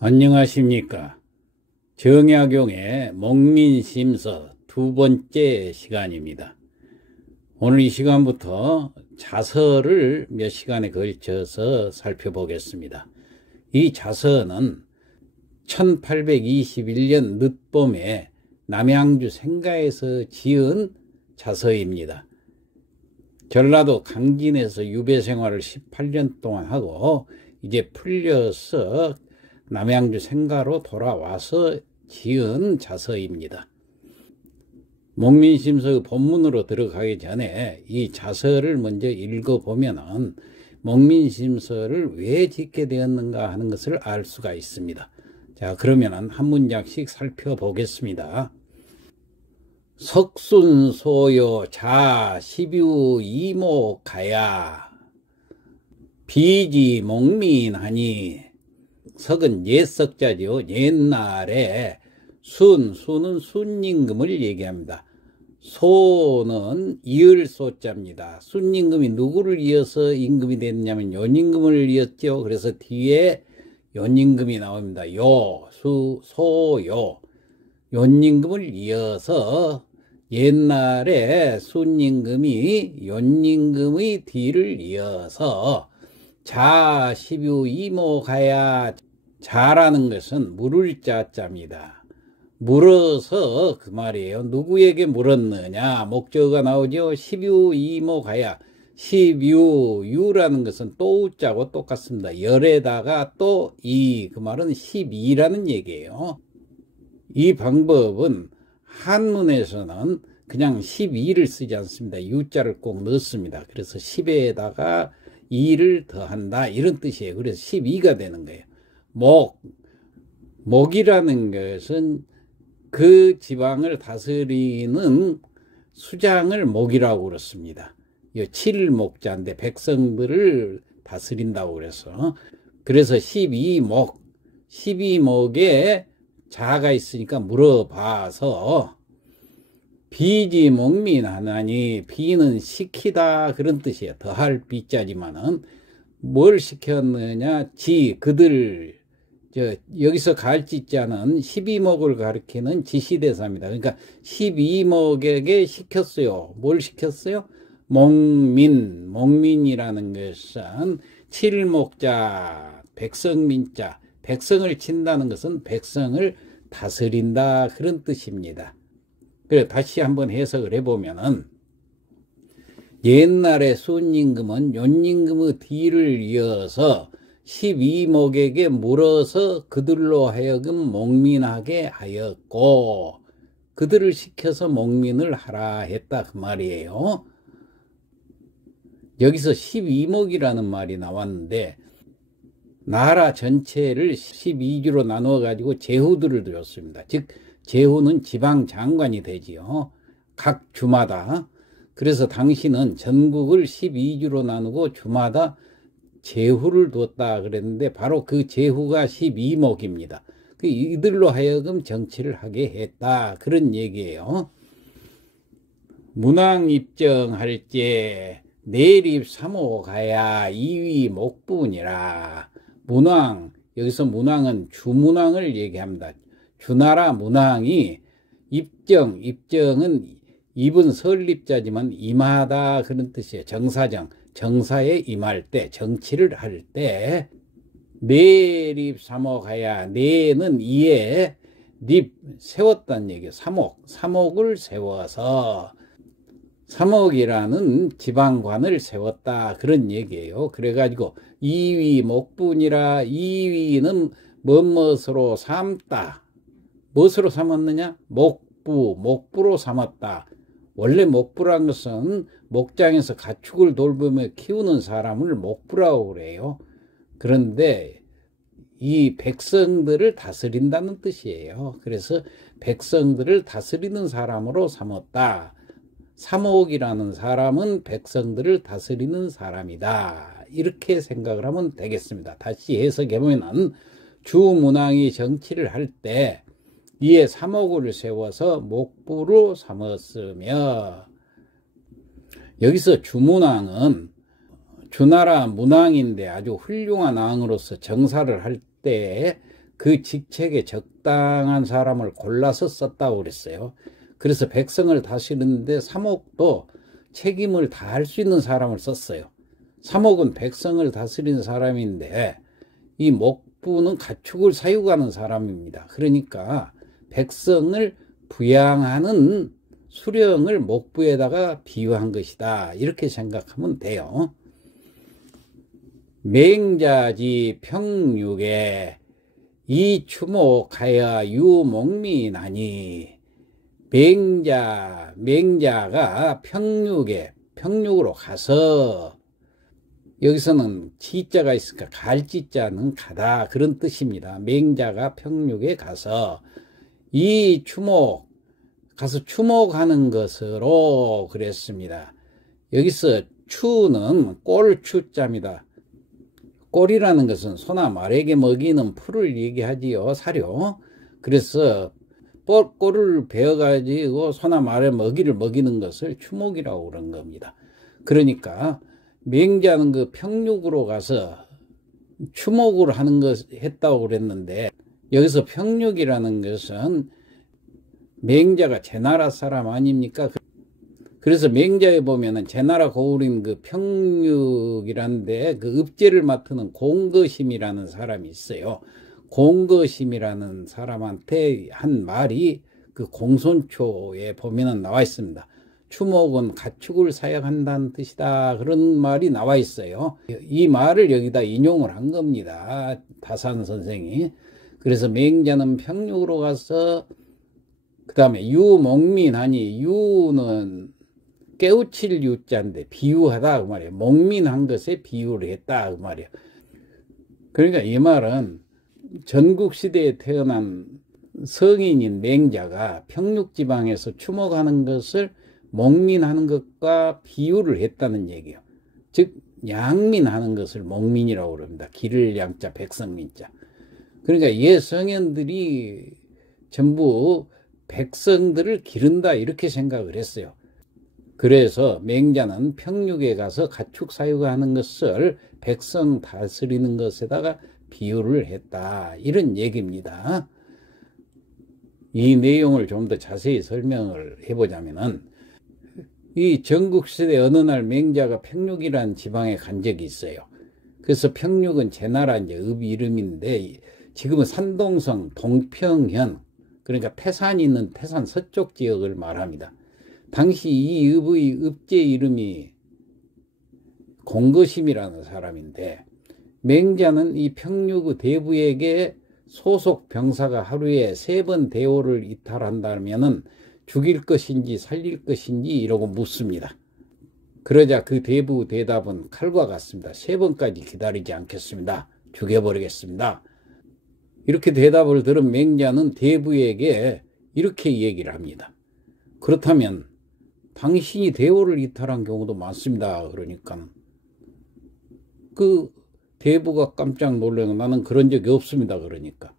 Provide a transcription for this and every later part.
안녕하십니까. 정약용의 목민심서 두 번째 시간입니다. 오늘 이 시간부터 자서를 몇 시간에 걸쳐서 살펴보겠습니다. 이 자서는 1821년 늦봄에 남양주 생가에서 지은 자서입니다. 전라도 강진에서 유배 생활을 18년 동안 하고 이제 풀려서 남양주 생가로 돌아와서 지은 자서입니다. 목민심서의 본문으로 들어가기 전에 이 자서를 먼저 읽어보면 목민심서를 왜 짓게 되었는가 하는 것을 알 수가 있습니다. 자, 그러면 한 문장씩 살펴보겠습니다. 석순소요 자 십유 이모 가야 비지 목민하니. 석은 옛석자죠. 옛날에 수는 순임금을 얘기합니다. 소는 이을 소자입니다. 순임금이 누구를 이어서 임금이 됐냐면 연임금을 이었죠. 그래서 뒤에 연임금이 나옵니다. 소요 연임금을 이어서 옛날에 순임금이 연임금의 뒤를 이어서 자 십유 이모 가야. 자라는 것은 물을 자자입니다. 물어서 그 말이에요. 누구에게 물었느냐 목적어가 나오죠. 십유 이모 가야. 십유라는 것은 또자고 똑같습니다. 열에다가 또 이, 그 말은 12라는 얘기예요. 이 방법은 한문에서는 그냥 12를 쓰지 않습니다. 유자를 꼭 넣습니다. 그래서 10에다가 2를 더한다 이런 뜻이에요. 그래서 12가 되는 거예요. 목이라는 것은 그 지방을 다스리는 수장을 목이라고 그렇습니다. 이 7목자인데 백성들을 다스린다고 그래서 12목에 자가 있으니까 물어봐서 비지 목민하나니. 비는 시키다 그런 뜻이에요. 더할 비자지만은 뭘 시켰느냐 그들. 여기서 갈지자는 12목을 가리키는 지시대사입니다. 그러니까 12목에게 시켰어요. 뭘 시켰어요? 목민이라는 것은 7목자 백성민자. 백성을 친다는 것은 백성을 다스린다 그런 뜻입니다. 그래 다시 한번 해석을 해보면은 옛날에 순임금은 연임금의 뒤를 이어서 12목에게 물어서 그들로 하여금 목민하게 하였고 그들을 시켜서 목민을 하라 했다 그 말이에요. 여기서 12목이라는 말이 나왔는데 나라 전체를 12주로 나누어 가지고 제후들을 줬습니다. 즉 제후는 지방장관이 되지요. 각 주마다. 그래서 당시는 전국을 12주로 나누고 주마다 제후를 뒀다 그랬는데 바로 그 제후가 12목입니다. 이들로 하여금 정치를 하게 했다 그런 얘기예요. 문왕 입정할 때 내립 3호 가야 2위 목분이라. 문왕, 여기서 문왕은 주문왕을 얘기합니다. 주나라 문왕이 입정은 입은 설립자지만 임하다 그런 뜻이에요. 정사에 임할 때, 정치를 할 때 내립 3호 가야. 내는 이에 립 세웠다는 얘기예요. 삼옥을 세워서 삼옥이라는 지방관을 세웠다 그런 얘기예요. 그래가지고 2위 목분이라. 2위는 뭐뭇으로 삼다. 무엇으로 삼았느냐? 목부로 삼았다. 원래 목부란 것은 목장에서 가축을 돌보며 키우는 사람을 목부라고 그래요. 그런데 이 백성들을 다스린다는 뜻이에요. 그래서 백성들을 다스리는 사람으로 삼았다. 삼옥이라는 사람은 백성들을 다스리는 사람이다. 이렇게 생각을 하면 되겠습니다. 다시 해석해보면 주문왕이 정치를 할 때 이에 삼옥을 세워서 목부로 삼았으며. 여기서 주문왕은 주나라 문왕인데 아주 훌륭한 왕으로서 정사를 할 때 그 직책에 적당한 사람을 골라서 썼다고 그랬어요. 그래서 백성을 다스리는데 사목도 책임을 다할 수 있는 사람을 썼어요. 사목은 백성을 다스리는 사람인데 이 목부는 가축을 사육하는 사람입니다. 그러니까 백성을 부양하는 수령을 목부에다가 비유한 것이다. 이렇게 생각하면 돼요. 맹자지 평육에 이추목하여 유목민하니 맹자가 평육으로 가서, 여기서는 지자가 있으니까 갈지자는 가다 그런 뜻입니다. 맹자가 평육에 가서 이 가서 추목하는 것으로 그랬습니다. 여기서 추는 꼴추자입니다. 꼴이라는 것은 소나 말에게 먹이는 풀을 얘기하지요. 사료. 그래서 꼴을 베어가지고 소나 말에 먹이를 먹이는 것을 추목이라고 그런 겁니다. 그러니까 맹자는 그 평육으로 가서 추목을 하는 것 했다고 그랬는데, 여기서 평육이라는 것은 맹자가 제나라 사람 아닙니까? 그래서 맹자에 보면은 제나라 고을인 그 평육이라는데 그 읍제를 맡는 공거심이라는 사람이 있어요. 공거심이라는 사람한테 한 말이 그 공손초에 보면은 나와 있습니다. 추목은 가축을 사육한다는 뜻이다. 그런 말이 나와 있어요. 이 말을 여기다 인용을 한 겁니다. 다산 선생이. 그래서 맹자는 평육으로 가서, 그 다음에 유목민하니, 유는 깨우칠 유자인데 비유하다 그 말이에요. 목민한 것에 비유를 했다 그 말이에요. 그러니까 이 말은 전국시대에 태어난 성인인 맹자가 평육지방에서 추목하는 것을 목민하는 것과 비유를 했다는 얘기예요. 즉 양민하는 것을 목민이라고 그럽니다. 기를 양자 백성민자. 그러니까 옛 성현들이 전부 백성들을 기른다 이렇게 생각을 했어요. 그래서 맹자는 평육에 가서 가축 사육하는 것을 백성 다스리는 것에다가 비유를 했다. 이런 얘기입니다. 이 내용을 좀 더 자세히 설명을 해보자면은, 이 전국시대 어느 날 맹자가 평육이라는 지방에 간 적이 있어요. 그래서 평육은 제나라 이제 읍 이름인데, 지금은 산동성 동평현, 그러니까 태산이 있는 태산 서쪽 지역을 말합니다. 당시 이 읍의 읍제 이름이 공거심이라는 사람인데, 맹자는 이 평육의 대부에게 소속 병사가 하루에 3번 대오를 이탈한다면은 죽일 것인지 살릴 것인지 이러고 묻습니다. 그러자 그 대부 대답은 칼과 같습니다. 3번까지 기다리지 않겠습니다. 죽여버리겠습니다. 이렇게 대답을 들은 맹자는 대부에게 이렇게 얘기를 합니다. 그렇다면 당신이 대오를 이탈한 경우도 많습니다. 그러니까 그 대부가 깜짝 놀래고 나는 그런 적이 없습니다. 그러니까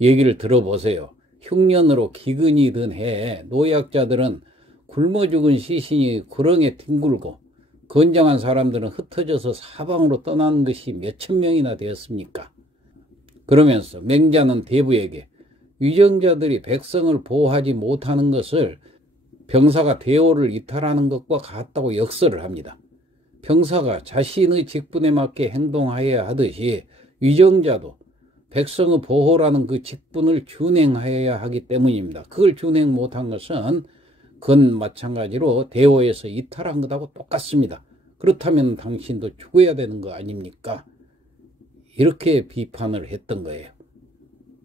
얘기를 들어보세요. 흉년으로 기근이 든 해에 노약자들은 굶어 죽은 시신이 구렁에 뒹굴고 건장한 사람들은 흩어져서 사방으로 떠나는 것이 몇천 명이나 되었습니까? 그러면서 맹자는 대부에게 위정자들이 백성을 보호하지 못하는 것을 병사가 대오를 이탈하는 것과 같다고 역설을 합니다. 병사가 자신의 직분에 맞게 행동하여야 하듯이 위정자도 백성의 보호라는 그 직분을 준행하여야 하기 때문입니다. 그걸 준행 못한 것은 그건 마찬가지로 대오에서 이탈한 것하고 똑같습니다. 그렇다면 당신도 죽어야 되는 거 아닙니까? 이렇게 비판을 했던 거예요.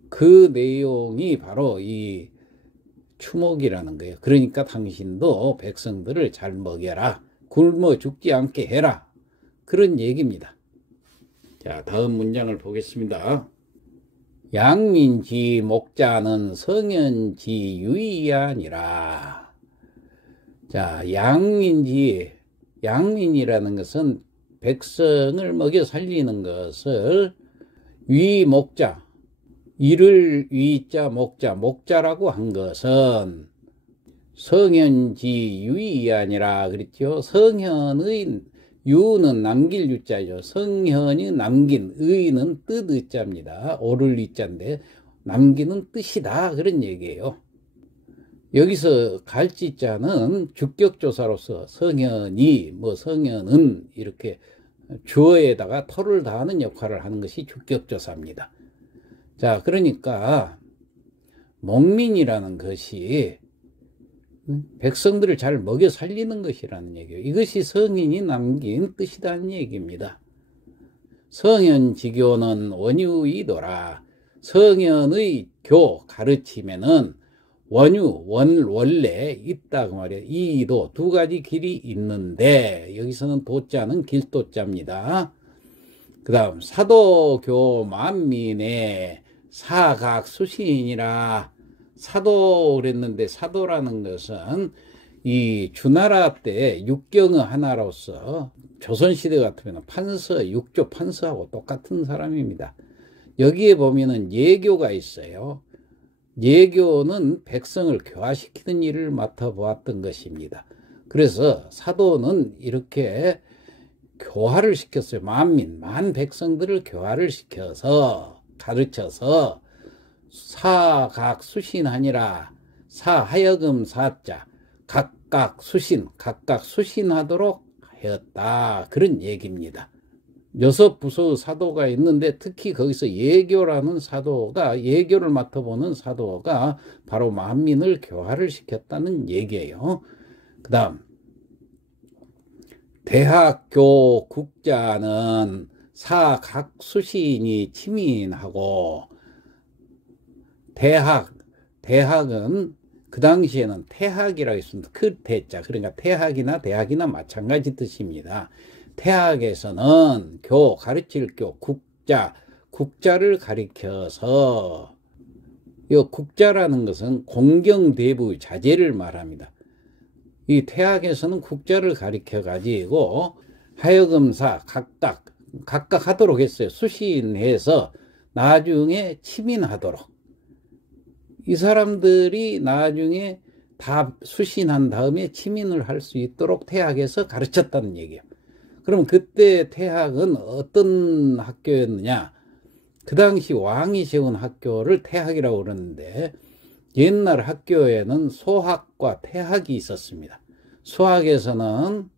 그 내용이 바로 이 추목이라는 거예요. 그러니까 당신도 백성들을 잘 먹여라. 굶어 죽지 않게 해라. 그런 얘기입니다. 자, 다음 문장을 보겠습니다. 양민지 목자는 성현지 유의아니라. 자, 양민이라는 것은 백성을 먹여 살리는 것을 위목자, 이를 위자 목자라고 한 것은 성현지 유의아니라 그랬죠. 성현의 유는 남길 유자죠. 성현이 남긴, 의는 뜻 의자입니다. 오를 의자인데 남기는 뜻이다, 그런 얘기예요. 여기서 갈지자는 주격조사로서 성현이, 성현은 이렇게 주어에다가 토를 다하는 역할을 하는 것이 주격조사입니다. 자, 그러니까 목민이라는 것이 백성들을 잘 먹여 살리는 것이라는 얘기예요. 이것이 성인이 남긴 뜻이라는 얘기입니다. 성현지교는 원유이도라. 성현의 교 가르침에는 원래 있다 그 말이에요. 이도 두 가지 길이 있는데 여기서는 도자는 길도자입니다. 그 다음 사도교 만민의 사각수신이라. 사도 그랬는데 사도라는 것은 이 주나라 때 육경의 하나로서 조선시대 같으면 판서, 육조 판서하고 똑같은 사람입니다. 여기에 보면은 예교가 있어요. 예교는 백성을 교화시키는 일을 맡아보았던 것입니다. 그래서 사도는 이렇게 교화를 시켰어요. 만 백성들을 교화를 시켜서 가르쳐서 사각수신하니라. 사하여금 사자 각각 수신하도록 하였다, 그런 얘기입니다. 6부서의 사도가 있는데 특히 거기서 예교라는 사도가, 예교를 맡아보는 사도가 바로 만민을 교화를 시켰다는 얘기예요. 그 다음 대학교 국자는 사각수신이 치민하고. 대학은 그 당시에는 태학이라고 했습니다. 그 태자, 그러니까 태학이나 대학이나 마찬가지 뜻입니다. 태학에서는 가르칠 국자를 가리켜서, 이 국자라는 것은 공경대부 자제를 말합니다. 이 태학에서는 국자를 가리켜 가지고 하여금사 각각 하도록 했어요. 수신해서 나중에 치민하도록. 이 사람들이 나중에 다 수신한 다음에 치민을 할 수 있도록 태학에서 가르쳤다는 얘기예요. 그럼 그때 태학은 어떤 학교였느냐? 그 당시 왕이 세운 학교를 태학이라고 그러는데, 옛날 학교에는 소학과 태학이 있었습니다. 소학에서는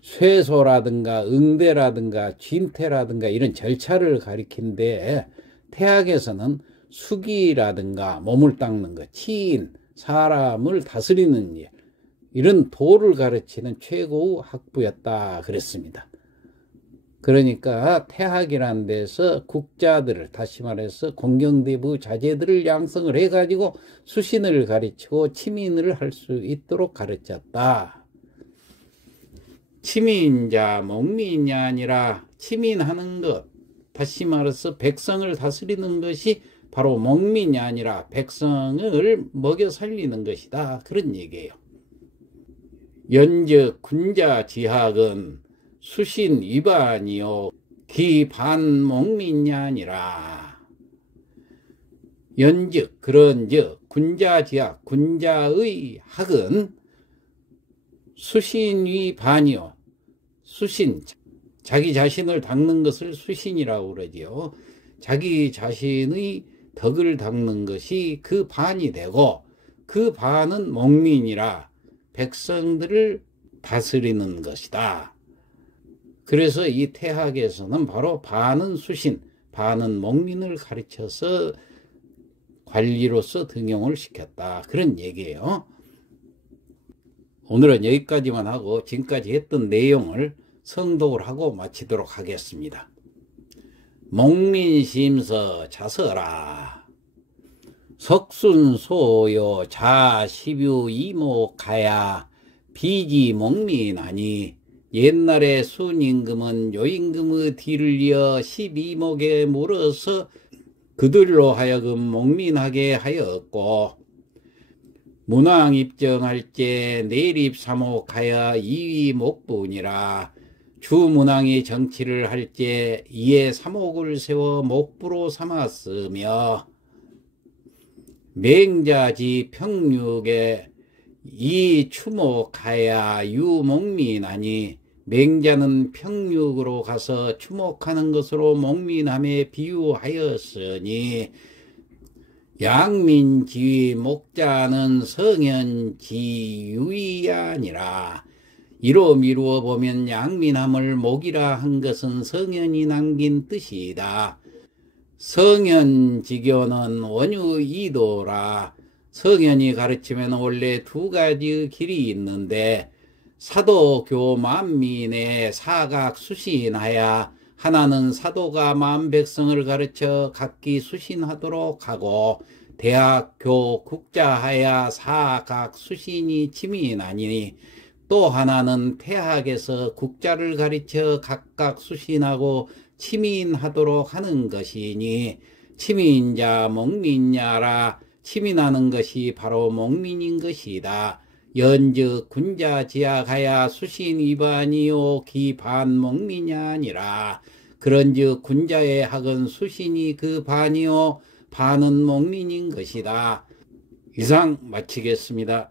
쇠소라든가 응대라든가 진태라든가 이런 절차를 가리킨데, 태학에서는 수기라든가 몸을 닦는 것, 치인, 사람을 다스리는 일, 이런 도를 가르치는 최고의 학부였다 그랬습니다. 그러니까 태학이라는 데서 국자들을, 다시 말해서 공경대부 자제들을 양성을 해가지고 수신을 가르치고 치민을 할 수 있도록 가르쳤다. 치민자 목민이 아니라 치민하는 것, 다시 말해서 백성을 다스리는 것이 바로 목민이 아니라 백성을 먹여 살리는 것이다, 그런 얘기예요. 연적 군자지학은 수신 위반이요 기반목민이 아니라. 연적 그런즉 군자지학, 군자의 학은 수신 위반이요, 수신, 자기 자신을 닦는 것을 수신이라고 그러지요. 자기 자신의 덕을 닦는 것이 그 반이 되고, 그 반은 목민이라 백성들을 다스리는 것이다. 그래서 이 태학에서는 바로 반은 수신, 반은 목민을 가르쳐서 관리로서 등용을 시켰다, 그런 얘기예요. 오늘은 여기까지만 하고 지금까지 했던 내용을 성독을 하고 마치도록 하겠습니다. 목민심서 자서라. 석순소요 자십유 이목하야 비지목민하니. 옛날에 순임금은 요임금의 뒤를 이어 12목에 물어서 그들로 하여금 목민하게 하였고, 문왕 입정할 때 내립 사목하여 이위 목부니라. 주문왕이 정치를 할 때 이에 사목을 세워 목부로 삼았으며, 맹자지 평육에 이 추목하야 유목민하니. 맹자는 평육으로 가서 추목하는 것으로 목민함에 비유하였으니 양민지위 목자는 성현지유이 아니라. 이로 미루어 보면 양민함을 목이라 한 것은 성현이 남긴 뜻이다. 성현지교는 원유이도라. 성현이 가르치면 원래 두 가지 길이 있는데 사도교 만민의 사각수신하야 하나는 사도가 만백성을 가르쳐 각기 수신하도록 하고 대학교 국자하야 사각수신이 치민하니 또 하나는 태학에서 국자를 가르쳐 각각 수신하고 치민하도록 하는 것이니 치민자 목민야라. 치민하는 것이 바로 목민인 것이다. 연즉 군자지약하야 수신 위반이요 기반목민이 아니라. 그런즉 군자의 학은 수신이 그 반이요 반은 목민인 것이다. 이상 마치겠습니다.